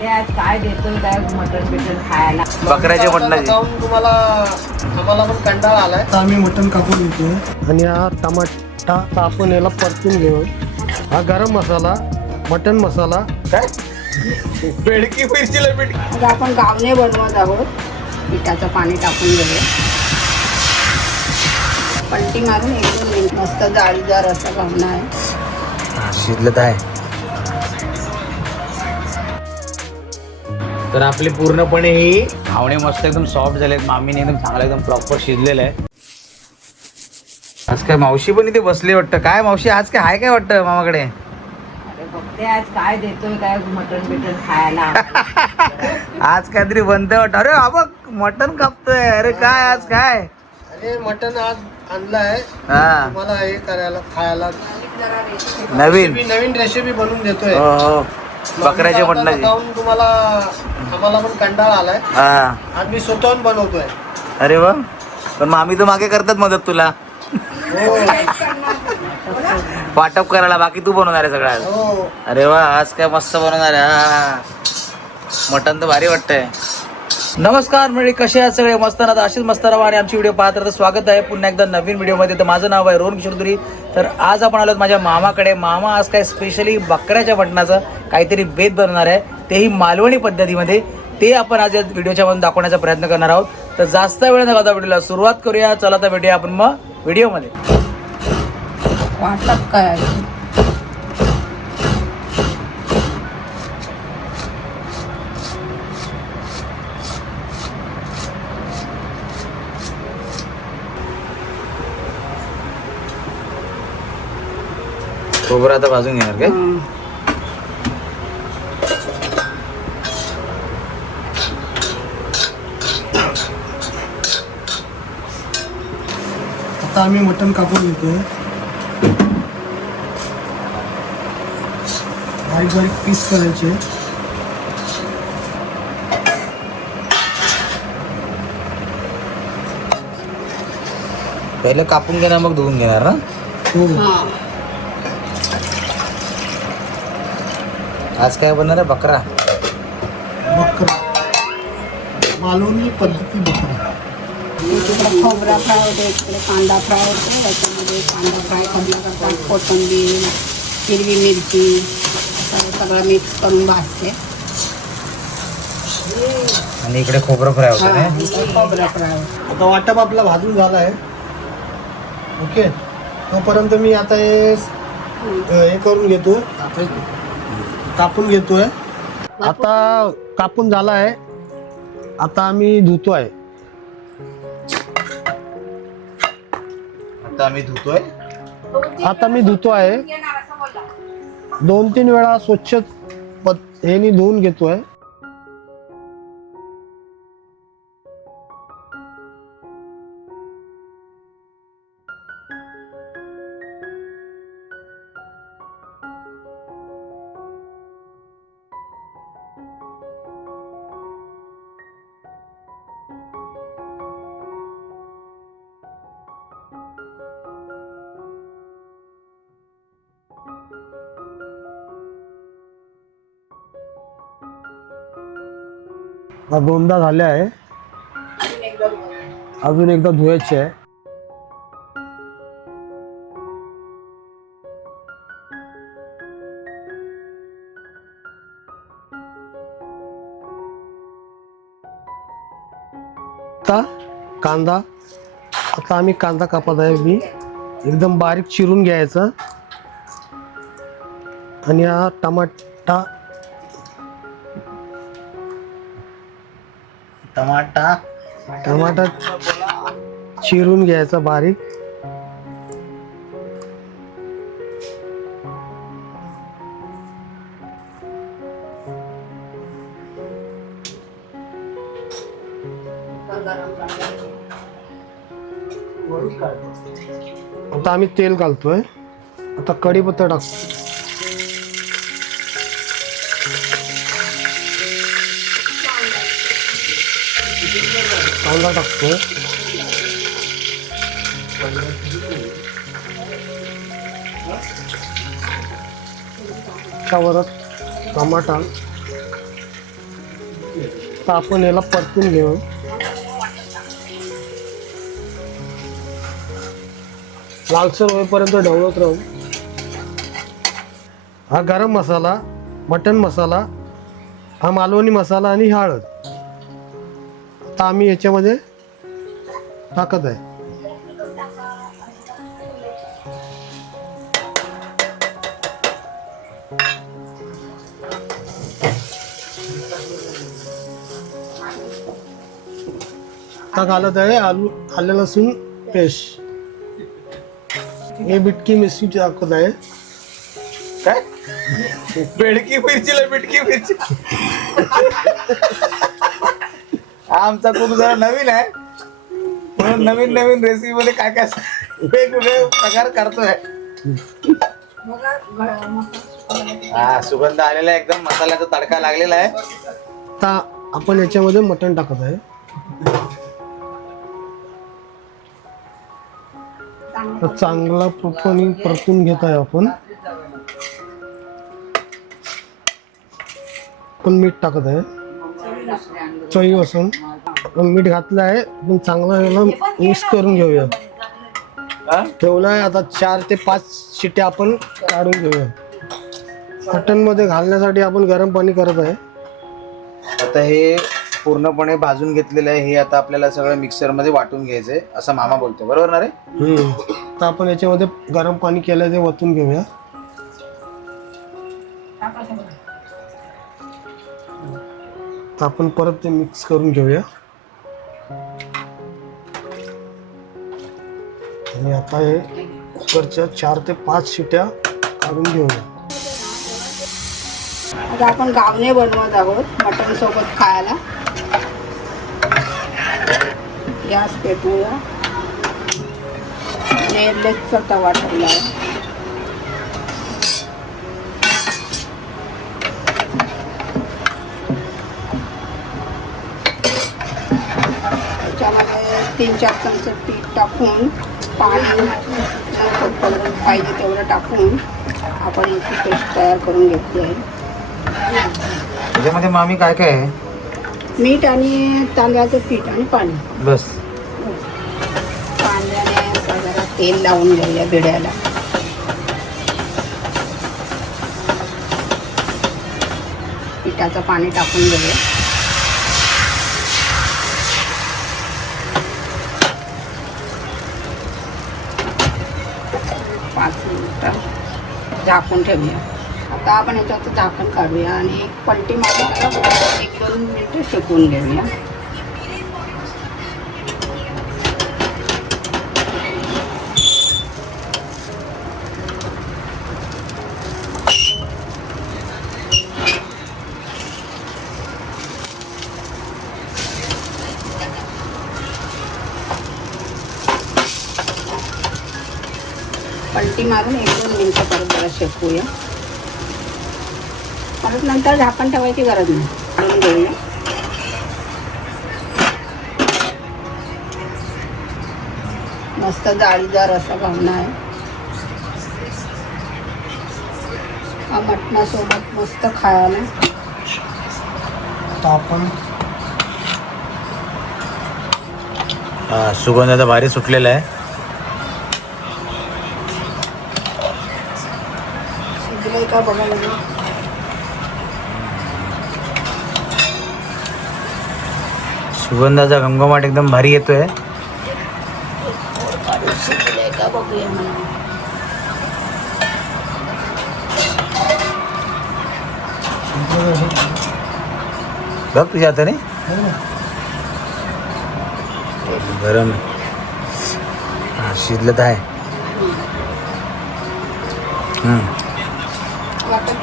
ते आज काय देतोय काय मटण बिटन खायला. बकऱ्याचे मटणाचे खाऊन तुम्हाला आम्हाला पण कंटाळा आलाय. आता आम्ही मटण कापून घेतोय आणि हा टमाटा आपण याला परतून घेऊ. हा गरम मसाला, मटण मसाला, काय बेडकी मिरचीला बेडकी. आज आपण गावणे बनवत आहोत. पिठाचं पाणी टाकून घेऊया. पलटी मारून 1-2 मिनिट मस्त जाळीदार असं गावणं आहे. शिजलं आहे. तर आपले पूर्णपणे ही घावणे मस्त एकदम सॉफ्ट झालेत. मामीने एकदम चांगलं एकदम प्रॉपर शिजलेलं आहे. आज काय मावशी पण इथे बसली वाटतं. काय मावशी आज काय हाय काय वाटतं मामाकडे? अरे बघते आज काय देतोय काय मटण बिटन खायला. आज काहीतरी बनतंय वाटतं. अरे बाबा मटण कापतोय. अरे काय आज काय? अरे मटण आज आणलाय हा तुम्हाला हे करायला खायला. नवीन रेसिपी बनवून देतोय. हो हो बकऱ्याचे मटणाचे. खाऊन तुम्हाला आम्हाला पण कंटाळा आलाय. हा आज मी स्वतःहून बनवतोय. अरे वा. पण मामी तर मागे करतात मदत तुला हो वाटप करायला. बाकी तू बनवणार आहे सगळ्यात. हो अरे वा आज काय मस्त बनवणार आहे. हा मटण तर भारी वाटतंय. नमस्कार मंडळी, कसे आहात सगळे? मस्त ना? अशीच मस्त राहा आणि आमची व्हिडिओ पाहत राहा. स्वागत आहे पुन्हा एकदा नवीन व्हिडिओमध्ये. तर माझं नाव आहे रोहन किशोरदुरी. तर आज आपण आलो माझ्या मामाकडे. मामा आज काय स्पेशली बकऱ्याच्या मटणाचं काहीतरी बेत बनवणार आहे, तेही मालवणी पद्धतीमध्ये. ते आपण आज या व्हिडिओच्या मधून दाखवण्याचा प्रयत्न करणार आहोत. तर जास्त वेळ न घालता व्हिडिओला सुरुवात करूया. चला तर भेटूया आपण मग व्हिडिओमध्ये. वाटप काय खोबरं आता भाजून घेणार काय? आता आम्ही मटण कापून घेतोय. बारीक बारीक पीस करायचे. पहिलं कापून घेणार मग धुवून घेणार ना? हो आज काय बनणार आहे? बकरा. बकरा, मालवणी पद्धती बकरा. इकडे खोबरा फ्राय होते, इकडे कांदा फ्राय होते. याच्यामध्ये कांदा फ्राय करण्याकरता कोथिंबीर, हिरवी मिरची सगळं मिक्स करून भाजते. आणि इकडे खोबरं फ्राय होतं हा, ना? इकडे खोबरा फ्राय होते. आता वाटप आपला भाजून झाला आहे. ओके, तोपर्यंत मी आता हे करून घेतो, कापून घेतोय. आता कापून झाला आहे. आता आम्ही धुतोय. आता मी धुतोय 2-3 वेळा स्वच्छ हेनी धुवून घेतोय. हा 2दा झाले आहे. अजून एकदा धुवायचे आहे. आता कांदा, आता आम्ही कांदा कापत आहे. मी एकदम बारीक चिरून घ्यायचा. आणि हा टमाटा चिरून घ्यायचा बारीक. आता आम्ही तेल घालतोय. आता कढीपत्ता टाकतो. कांदा टाकतो. त्यावरच टमाटा तर आपण याला परतून घेऊ. लालसर होईपर्यंत ढवळत राहू. हा गरम मसाला, मटन मसाला, हा मालवणी मसाला आणि हळद आता आम्ही याच्यामध्ये टाकत आहे. आता घालत आहे आलं लसूण पेस्ट. हे बिटकी मिरची टाकत आहे. काय बेडकी मिरचीला बिटकी मिरची. हा आमचा खूप जरा नवीन आहे म्हणून नवीन नवीन रेसिपी मध्ये काय काय वेगवेगळे प्रकार करतोय. हा सुगंध आलेला आहे, एकदम मसाल्याचा तडका लागलेला आहे. आता आपण याच्यामध्ये मटण टाकत आहे. तर चांगला पणे परतून घेत आहे आपण. आपण मीठ टाकत आहे चवी असून. मीठ घातलं आहे. आपण चांगला याला मिक्स करून घेऊया. ठेवलं आहे. आता 4 ते 5 शिट्ट्या आपण काढून घेऊया. मटन मध्ये घालण्यासाठी आपण गरम पाणी करत आहे. आता हे पूर्णपणे भाजून घेतलेलं आहे. हे आता आपल्याला सगळं मिक्सर मध्ये वाटून घ्यायचंय असं मामा बोलतो, बरोबर ना रे? आता आपण याच्यामध्ये गरम पाणी केलं ते वतून घेऊया. आता आपण परत ते मिक्स करून घेऊया. आणि आता हे कुकरच्या 4 ते 5 शिट्या काढून घेऊया. आता आपण गावणे बनवत आहोत मटण सोबत खायला. गॅस पेटवूया. नेरलेसचा तवा ठेवला आहे. त्याच्यामध्ये 3-4 चमचे पीठ टाकून पाणी पाहिजे तेवढं टाकून आपण याची पेस्ट तयार करून घेतली आहे. त्याच्यामध्ये मामी काय काय आहे? मीठ आणि तांदळाचं पीठ आणि पाणी बस. कांद्याने जरा तेल लावून घेऊया भिड्याला. पिठाचं पाणी टाकून घेऊया. पाच मिनिटं झाकून ठेवूया. आता आपण याच्याचं झाकण काढूया आणि एक पलटी मारून त्याला 1-2 मिनिटं शिकवून घेऊया. पलटी मारून 1-2 मिनिटं परत जरा शेकूया. परत नंतर झाकण ठेवायची गरज नाही. काढून घेऊया. मस्त जाळीदार असा घावणा आहे. हा मटणासोबत मस्त खायला. आता आपण सुगंध आता भारी सुटलेला आहे. शिजलंय का बघायला लागेल. सुगंधाचा घमघमाट एकदम भारी येतोय. शिजलंय का बघूया मला. बघ तुझ्या हाताने गरम आहे. हा शिजलं तर आहे.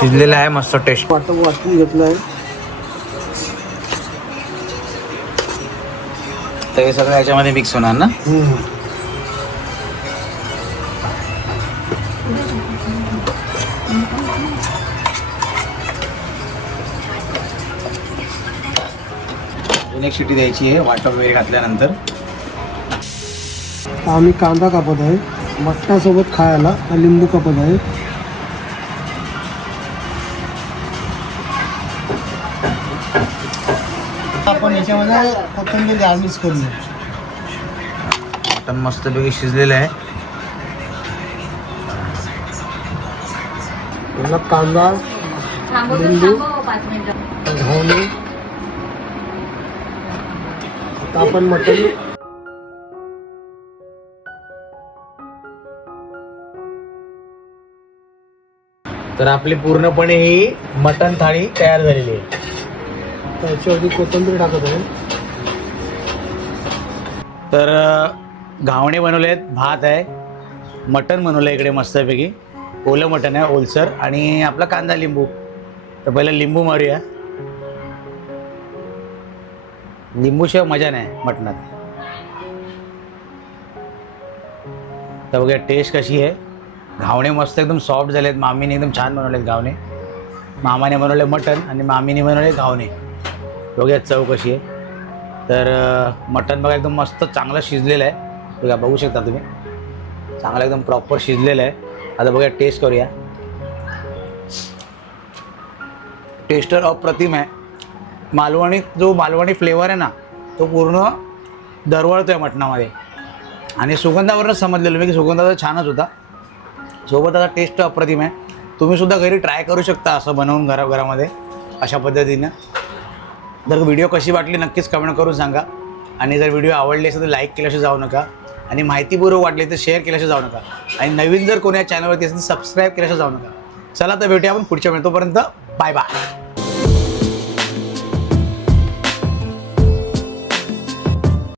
शिजलेलं आहे मस्त टेस्ट. वाटून घेतलं आहे. तर हे सगळं याच्यामध्ये मिक्स होणार ना? अजून एक शिटी द्यायची आहे वाटण वगैरे घातल्यानंतर. आम्ही कांदा कापत आहे. मटणासोबत खायला लिंबू कापत आहे. आपण याच्यामध्ये कोथिंबीर गार्निश करूया. मटण मस्तपैकी शिजलेलं आहे. पुन्हा कांदा लिंबू घावणे. आता आपण मटण तर आपली पूर्णपणे ही मटण थाळी तयार झालेली आहे. त्याच्यावरती कोथिंबीर टाकत आहे. तर घावणे बनवले आहेत, भात आहे, मटण बनवलं आहे इकडे मस्तपैकी. ओलं मटण आहे, ओलसर, आणि आपला कांदा लिंबू. तर पहिलं लिंबू मारूया. लिंबूशिवाय मजा नाही मटणात. तर बघा टेस्ट कशी आहे. घावणे मस्त एकदम सॉफ्ट झालेत. मामीने एकदम छान बनवलेत घावणे. मामाने बनवले मटण आणि मामीने बनवले घावणे. बघूया चव कशी आहे. तर मटण बघा एकदम मस्त चांगलं शिजलेलं आहे. बघा बघू शकता तुम्ही, चांगलं एकदम प्रॉपर शिजलेलं आहे. आता बघूया टेस्ट करूया. टेस्टर अप्रतिम आहे. मालवणी फ्लेवर आहे ना, तो पूर्ण दरवळतो आहे मटणामध्ये. आणि सुगंधावरच समजलेलं मी की सुगंध तर छानच होता. सोबत आता टेस्ट अप्रतिम आहे. तुम्हीसुद्धा घरी ट्राय करू शकता असं बनवून घरामध्ये अशा पद्धतीनं. जर व्हिडिओ कशी वाटली नक्कीच कमेंट करून सांगा. आणि जर व्हिडिओ आवडली असेल तर लाईक केल्याशिवाय जाऊ नका. आणि माहितीपूर्वक वाटली तर शेअर केल्याशिवाय जाऊ नका. आणि नवीन जर कोणी या चॅनलवरती असेल तर सबस्क्राईब केल्याशिवाय जाऊ नका. चला तर भेटूया आपण पुढच्या वेळी. तोपर्यंत बाय बाय.